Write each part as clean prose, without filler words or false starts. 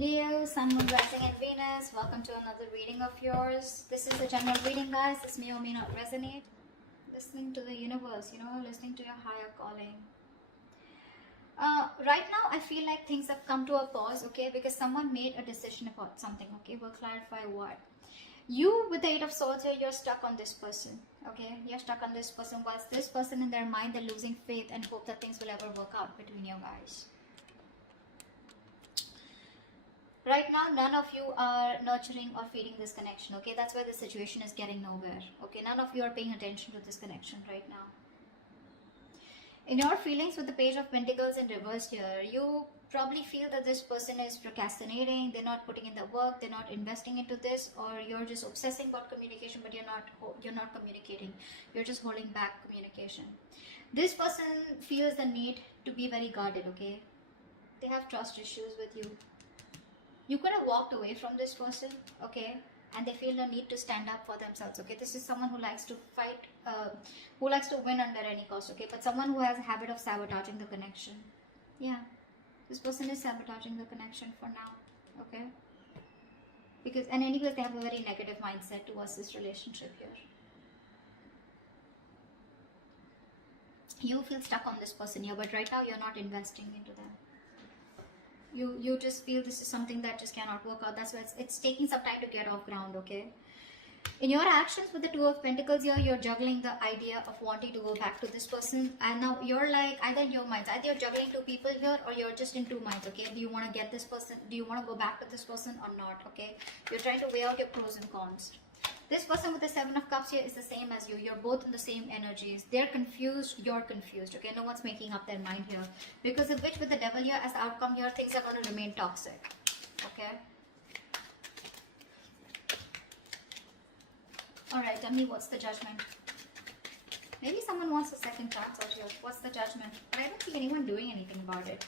Leo, Sun, Moon, Rising and Venus, welcome to another reading of yours. This is a general reading, guys. This may or may not resonate. Listening to the universe, listening to your higher calling. Right now, I feel like things have come to a pause, okay, because someone made a decision about something, okay. We'll clarify what. You, with the Eight of Swords here, you're stuck on this person, okay. You're stuck on this person, whilst this person in their mind, they're losing faith and hope that things will ever work out between you guys. Right now, none of you are nurturing or feeding this connection, okay. That's why the situation is getting nowhere, okay. None of you are paying attention to this connection right now. In your feelings with the Page of Pentacles in reverse here, you probably feel that this person is procrastinating, they're not putting in the work, they're not investing into this, or you're just obsessing about communication, but you're not communicating. You're just holding back communication. This person feels the need to be very guarded, okay. They have trust issues with you. You could have walked away from this person, okay, and they feel the need to stand up for themselves, okay. This is someone who likes to fight, who likes to win under any cost, okay, but someone who has a habit of sabotaging the connection. Yeah, this person is sabotaging the connection for now, okay, because, and anyways, they have a very negative mindset towards this relationship here. You feel stuck on this person here, but right now you're not investing into them. You just feel this is something that just cannot work out. That's why it's taking some time to get off ground, okay. In your actions with the Two of Pentacles here, you're juggling the idea of wanting to go back to this person, and now you're like, either in your minds, either you're juggling two people here, or you're just in two minds, okay. Do you want to get this person, do you want to go back to this person or not, okay. You're trying to weigh out your pros and cons. This person with the Seven of Cups here is the same as you. You're both in the same energies. They're confused, you're confused, okay. No one's making up their mind here, because of which with the Devil here as the outcome here, things are going to remain toxic, okay. Alright, tell me what's the Judgment. Maybe someone wants a second chance out here. What's the Judgment? But I don't see anyone doing anything about it.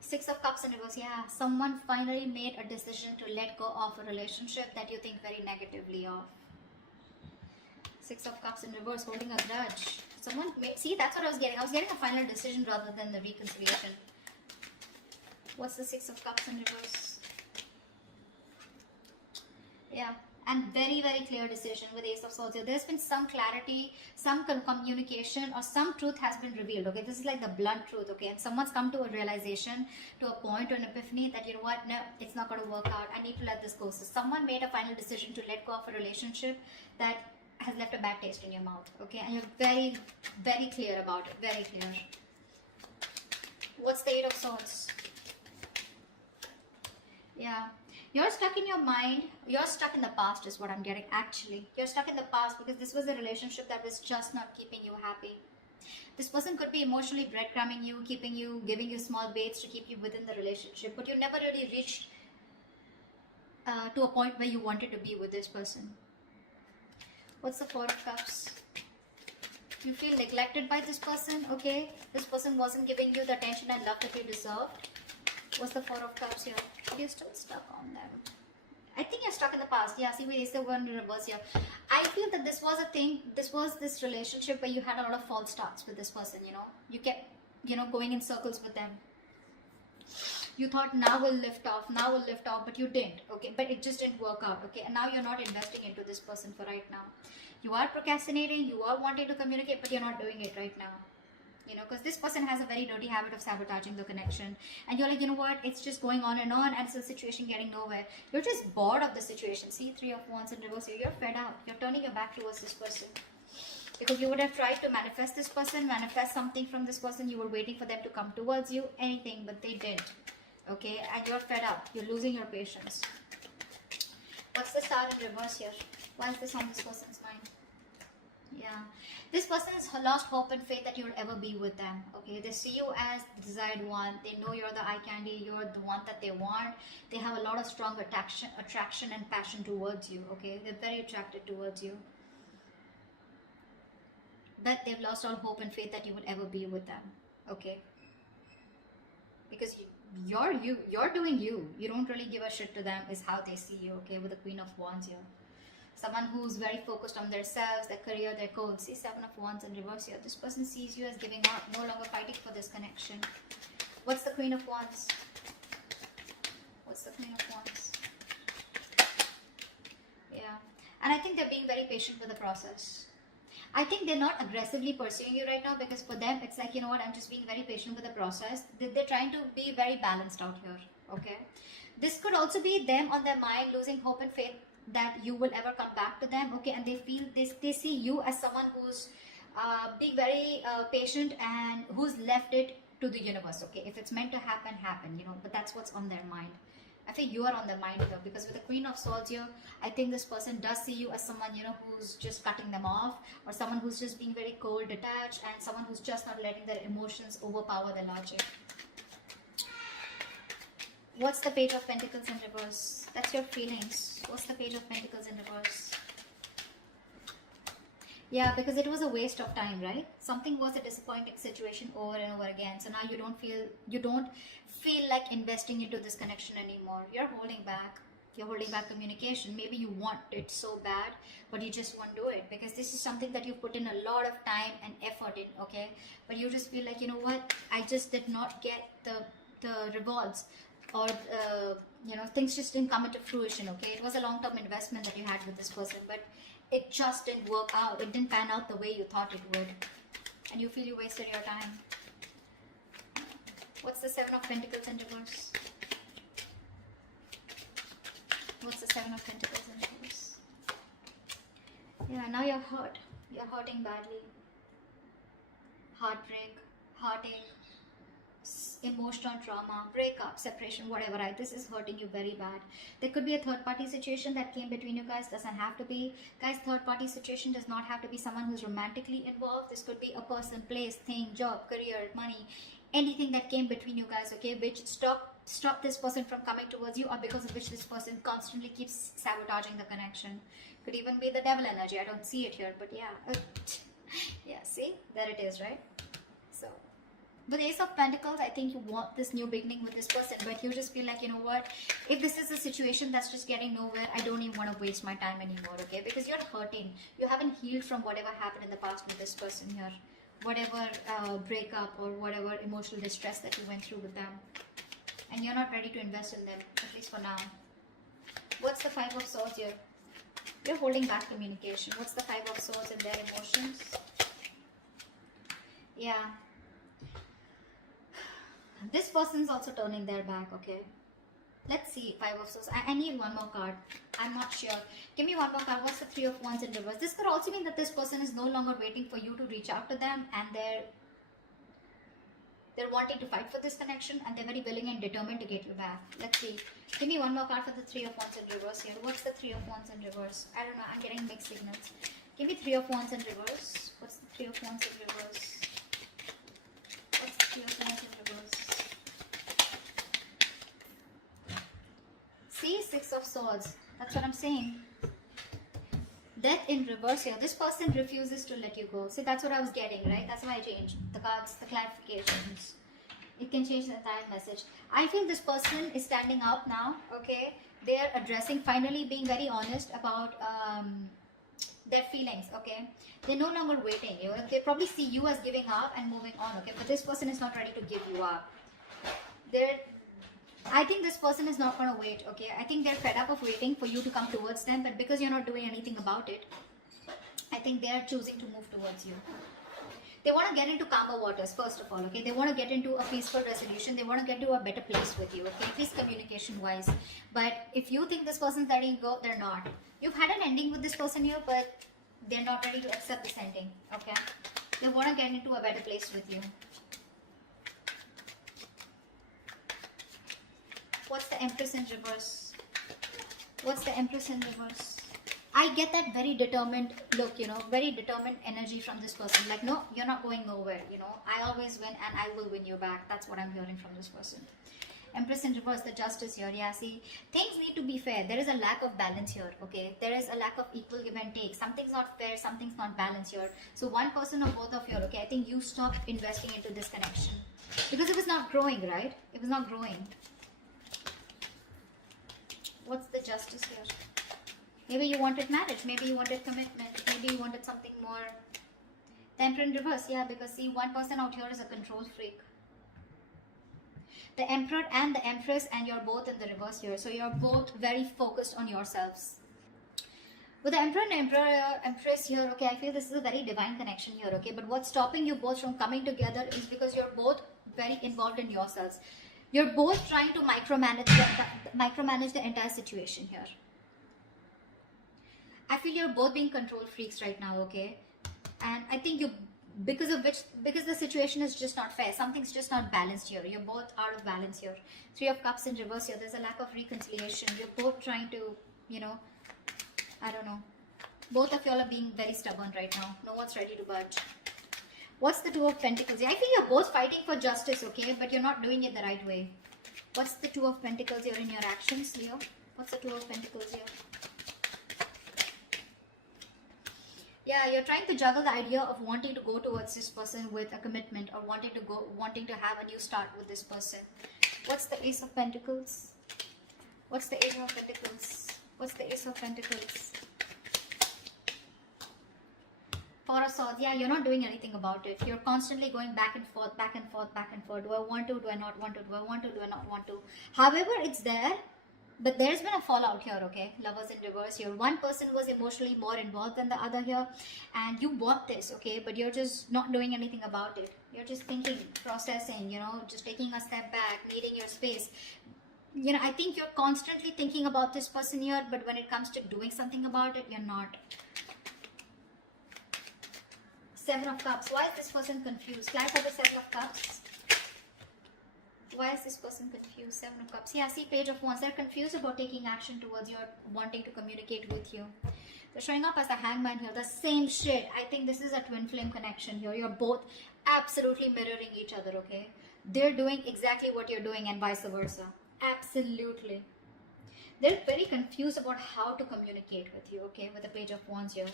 Six of Cups in reverse. Yeah, someone finally made a decision to let go of a relationship that you think very negatively of. Six of Cups in reverse, holding a grudge. Someone made, see, that's what I was getting. I was getting a final decision rather than the reconciliation. What's the Six of Cups in reverse? Yeah, and very, very clear decision with Ace of Swords here. There's been some clarity, some communication, or some truth has been revealed, okay. This is like the blunt truth, okay, and someone's come to a realization, to a point, to an epiphany that, you know what, no, it's not going to work out, I need to let this go. So someone made a final decision to let go of a relationship that has left a bad taste in your mouth, okay, and you're very, very clear about it, very clear. What's the Eight of Swords? Yeah. You're stuck in your mind, you're stuck in the past is what I'm getting actually. You're stuck in the past because this was a relationship that was just not keeping you happy. This person could be emotionally breadcrumbing you, keeping you, giving you small baits to keep you within the relationship, but you never really reached to a point where you wanted to be with this person. What's the Four of Cups? You feel neglected by this person, okay? This person wasn't giving you the attention and love that you deserved. What's the Four of Cups here? You're still stuck on them. I think you're stuck in the past. Yeah, see, we still going to reverse here. I feel that this was a thing, this was this relationship where you had a lot of false starts with this person, You kept, going in circles with them. You thought now we'll lift off, but you didn't, okay? But it just didn't work out, okay? And now you're not investing into this person for right now. You are procrastinating, you are wanting to communicate, but you're not doing it right now. Because this person has a very dirty habit of sabotaging the connection. And you're like, you know what, it's just going on, and it's a situation getting nowhere. You're just bored of the situation. See, Three of Wands in reverse here. You're fed up. You're turning your back towards this person. Because you would have tried to manifest this person, manifest something from this person. You were waiting for them to come towards you, anything, but they didn't. Okay, and you're fed up. You're losing your patience. What's the Star in reverse here? Why is this on this person's mind? Yeah, this person has lost hope and faith that you'll ever be with them, okay. They see you as the desired one. They know you're the eye candy, you're the one that they want. They have a lot of strong attraction and passion towards you, okay. They're very attracted towards you, but they've lost all hope and faith that you would ever be with them, okay, because you're doing you. You don't really give a shit to them is how they see you, okay, with the Queen of Wands here. Someone who's very focused on themselves, their career, their goals. See, Seven of Wands in reverse here. This person sees you as giving up, no longer fighting for this connection. What's the Queen of Wands? What's the Queen of Wands? Yeah. And I think they're being very patient with the process. I think they're not aggressively pursuing you right now, because for them, it's like, you know what, I'm just being very patient with the process. They're trying to be very balanced out here, okay? This could also be them on their mind losing hope and faith that you will ever come back to them, okay? And they feel this, they see you as someone who's being very patient and who's left it to the universe, okay? If it's meant to happen, happen, you know, but that's what's on their mind. I think you are on their mind here, because with the Queen of Swords here, I think this person does see you as someone, you know, who's just cutting them off, or someone who's just being very cold, detached, and someone who's just not letting their emotions overpower their logic. What's the Page of Pentacles in reverse? That's your feelings. What's the Page of Pentacles in reverse? Yeah, because it was a waste of time, right? Something was a disappointing situation over and over again. So now you don't feel like investing into this connection anymore. You're holding back. You're holding back communication. Maybe you want it so bad, but you just won't do it, because this is something that you put in a lot of time and effort in, okay? But you just feel like, you know what? I just did not get the rewards, or you know, things just didn't come into fruition, okay? It was a long-term investment that you had with this person, but it just didn't work out. It didn't pan out the way you thought it would, and you feel you wasted your time. What's the Seven of Pentacles in reverse? What's the Seven of Pentacles in reverse? Yeah, now you're hurt. You're hurting badly. Heartbreak, heartache, emotional trauma, breakup, separation, whatever, right? This is hurting you very bad. There could be a third party situation that came between you guys. Doesn't have to be. Guys, third party situation does not have to be someone who's romantically involved. This could be a person, place, thing, job, career, money, anything that came between you guys, okay, which stop this person from coming towards you, or because of which this person constantly keeps sabotaging the connection. Could even be the devil energy. I don't see it here, but yeah. Yeah, see, there it is, right? So with Ace of Pentacles, I think you want this new beginning with this person, but you just feel like, you know what, if this is a situation that's just getting nowhere, I don't even want to waste my time anymore, okay? Because you're hurting. You haven't healed from whatever happened in the past with this person here. Whatever breakup or whatever emotional distress that you went through with them. And you're not ready to invest in them, at least for now. What's the Five of Swords here? You're holding back communication. What's the Five of Swords in their emotions? Yeah. This person's also turning their back, okay? Let's see, Five of Swords. I need one more card. I'm not sure. Give me one more card. What's the Three of Wands in reverse? This could also mean that this person is no longer waiting for you to reach out to them, and they're wanting to fight for this connection, and they're very willing and determined to get you back. Let's see. Give me one more card for the Three of Wands in reverse here. What's the Three of Wands in reverse? I don't know. I'm getting mixed signals. Give me Three of Wands in reverse. What's the Three of Wands in reverse? What's the Three of Wands in reverse? See, Six of Swords. That's what I'm saying. Death in reverse here. This person refuses to let you go. See, that's what I was getting, right? That's why I changed the cards, the clarifications. It can change the entire message. I feel this person is standing up now, okay? They're addressing, finally being very honest about their feelings, okay? They're no longer waiting. You know? They probably see you as giving up and moving on, okay? But this person is not ready to give you up. I think this person is not going to wait, okay? I think they're fed up of waiting for you to come towards them, but because you're not doing anything about it, I think they're choosing to move towards you. They want to get into calmer waters, first of all, okay? They want to get into a peaceful resolution. They want to get to a better place with you, okay? At least communication-wise. But if you think this person's letting you go, they're not. You've had an ending with this person here, but they're not ready to accept this ending, okay? They want to get into a better place with you. What's the Empress in reverse? What's the Empress in reverse? I get that very determined look, you know, very determined energy from this person. Like, no, you're not going nowhere, you know. I always win and I will win you back. That's what I'm hearing from this person. Empress in reverse, the Justice here. Yeah, see, things need to be fair. There is a lack of balance here, okay? There is a lack of equal give and take. Something's not fair, something's not balanced here. So one person or both of you, okay, I think you stop investing into this connection. Because it was not growing, right? It was not growing. What's the Justice here? Maybe you wanted marriage. Maybe you wanted commitment. Maybe you wanted something more. The Emperor in reverse. Yeah, because see, one person out here is a control freak. The Emperor and the Empress, and you're both in the reverse here. So you're both very focused on yourselves. With the Emperor and Empress here, okay, I feel this is a very divine connection here, okay. But what's stopping you both from coming together is because you're both very involved in yourselves. You're both trying to micromanage the entire situation here. I feel you're both being control freaks right now, okay. And I think you, because the situation is just not fair. Something's just not balanced here. You're both out of balance here. Three of Cups in reverse here. There's a lack of reconciliation. You're both trying to, you know, I don't know. Both of y'all are being very stubborn right now. No one's ready to budge. What's the Two of Pentacles? I feel you're both fighting for justice, okay? But you're not doing it the right way. What's the Two of Pentacles here in your actions, Leo? What's the Two of Pentacles here? Yeah, you're trying to juggle the idea of wanting to go towards this person with a commitment, or wanting to have a new start with this person. What's the Ace of Pentacles? What's the Ace of Pentacles? What's the Ace of Pentacles? Four of Swords. Yeah, you're not doing anything about it. You're constantly going back and forth, back and forth, back and forth. Do I want to? Do I not want to? Do I want to? Do I not want to? However, it's there. But there's been a fallout here, okay? Lovers in reverse here. One person was emotionally more involved than the other here. And you want this, okay? But you're just not doing anything about it. You're just thinking, processing, you know, just taking a step back, needing your space. You know, I think you're constantly thinking about this person here, but when it comes to doing something about it, you're not. Seven of Cups. Why is this person confused? Clarify the Seven of Cups. Why is this person confused? Seven of Cups. Yeah, see, Page of Wands. They're confused about taking action towards you or wanting to communicate with you. They're showing up as a Hangman here. The same shit. I think this is a twin flame connection here. You're both absolutely mirroring each other, okay? They're doing exactly what you're doing and vice versa. Absolutely. They're very confused about how to communicate with you, okay? With the Page of Wands here.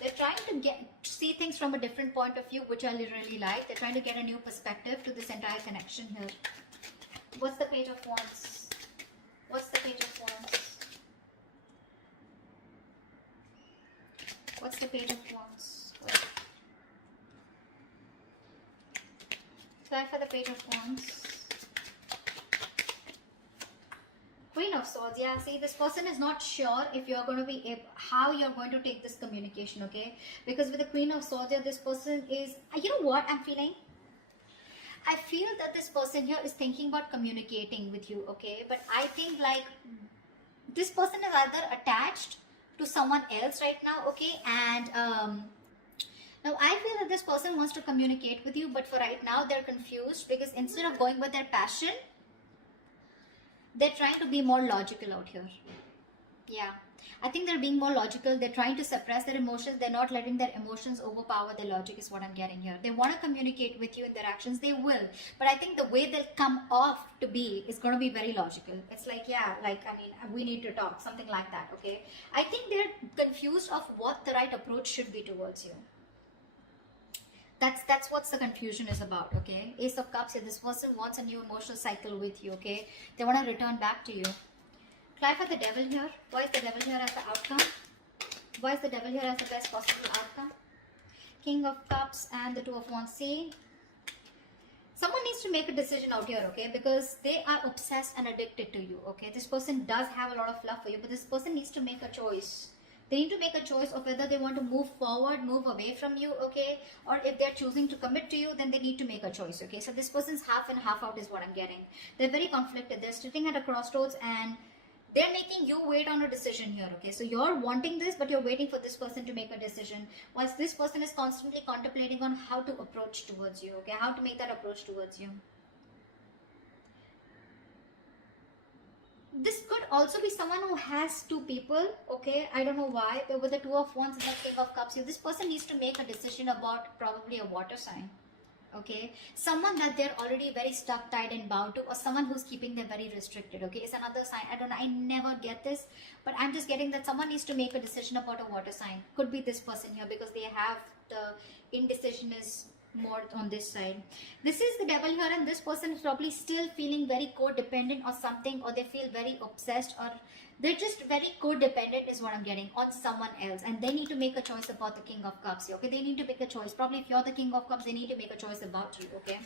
They're trying to see things from a different point of view, which I really like. They're trying to get a new perspective to this entire connection here. What's the Page of Wands? What's the Page of Wands? What's the Page of Wands? Clarify the Page of Wands. Queen of Swords. Yeah, see, this person is not sure if you're going to be how you're going to take this communication, okay? Because with the Queen of Swords here, this person is, you know what I'm feeling? I feel that this person here is thinking about communicating with you, okay? But I think like this person is either attached to someone else right now, okay? And now I feel that this person wants to communicate with you, but for right now they're confused because instead of going with their passion, they're trying to be more logical out here. Yeah, I think they're being more logical. They're trying to suppress their emotions. They're not letting their emotions overpower their logic is what I'm getting here. They want to communicate with you in their actions. They will. But I think the way they'll come off to be is going to be very logical. It's like, yeah, like, I mean, we need to talk. Something like that, okay? I think they're confused of what the right approach should be towards you. That's what the confusion is about, okay? Ace of Cups here. This person wants a new emotional cycle with you, okay? They want to return back to you. Clarify the Devil here. Why is the Devil here as the outcome? Why is the Devil here as the best possible outcome? King of Cups and the Two of Wands. See, someone needs to make a decision out here, okay? Because they are obsessed and addicted to you, okay? This person does have a lot of love for you, but this person needs to make a choice. They need to make a choice of whether they want to move forward, move away from you, okay? Or if they're choosing to commit to you, then they need to make a choice, okay? So this person's half and half out is what I'm getting. They're very conflicted. They're sitting at a crossroads and they're making you wait on a decision here, okay? So you're wanting this, but you're waiting for this person to make a decision. Whilst this person is constantly contemplating on how to approach towards you, okay? How to make that approach towards you. This could also be someone who has two people, okay? I don't know why, but with the Two of Wands and the King of Cups here, this person needs to make a decision about probably a water sign, okay? Someone that they're already very stuck, tied and bound to, or someone who's keeping them very restricted, okay? It's another sign. I don't know, I never get this, but I'm just getting that someone needs to make a decision about a water sign. Could be this person here because they have the indecision is more on this side. This is the devil here, and this person is probably still feeling very codependent or something, or they feel very obsessed, or they're just very codependent is what I'm getting on someone else, and they need to make a choice about the King of Cups here. Okay, they need to make a choice. Probably if you're the King of Cups, they need to make a choice about you. Okay,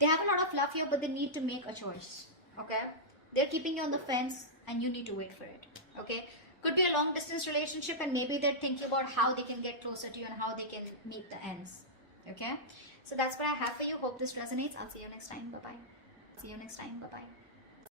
they have a lot of love here, but they need to make a choice. Okay, they're keeping you on the fence, and you need to wait for it. Okay, could be a long distance relationship, and maybe they're thinking about how they can get closer to you and how they can meet the ends. Okay, so that's what I have for you. Hope this resonates. I'll see you next time. Bye bye. See you next time. Bye bye.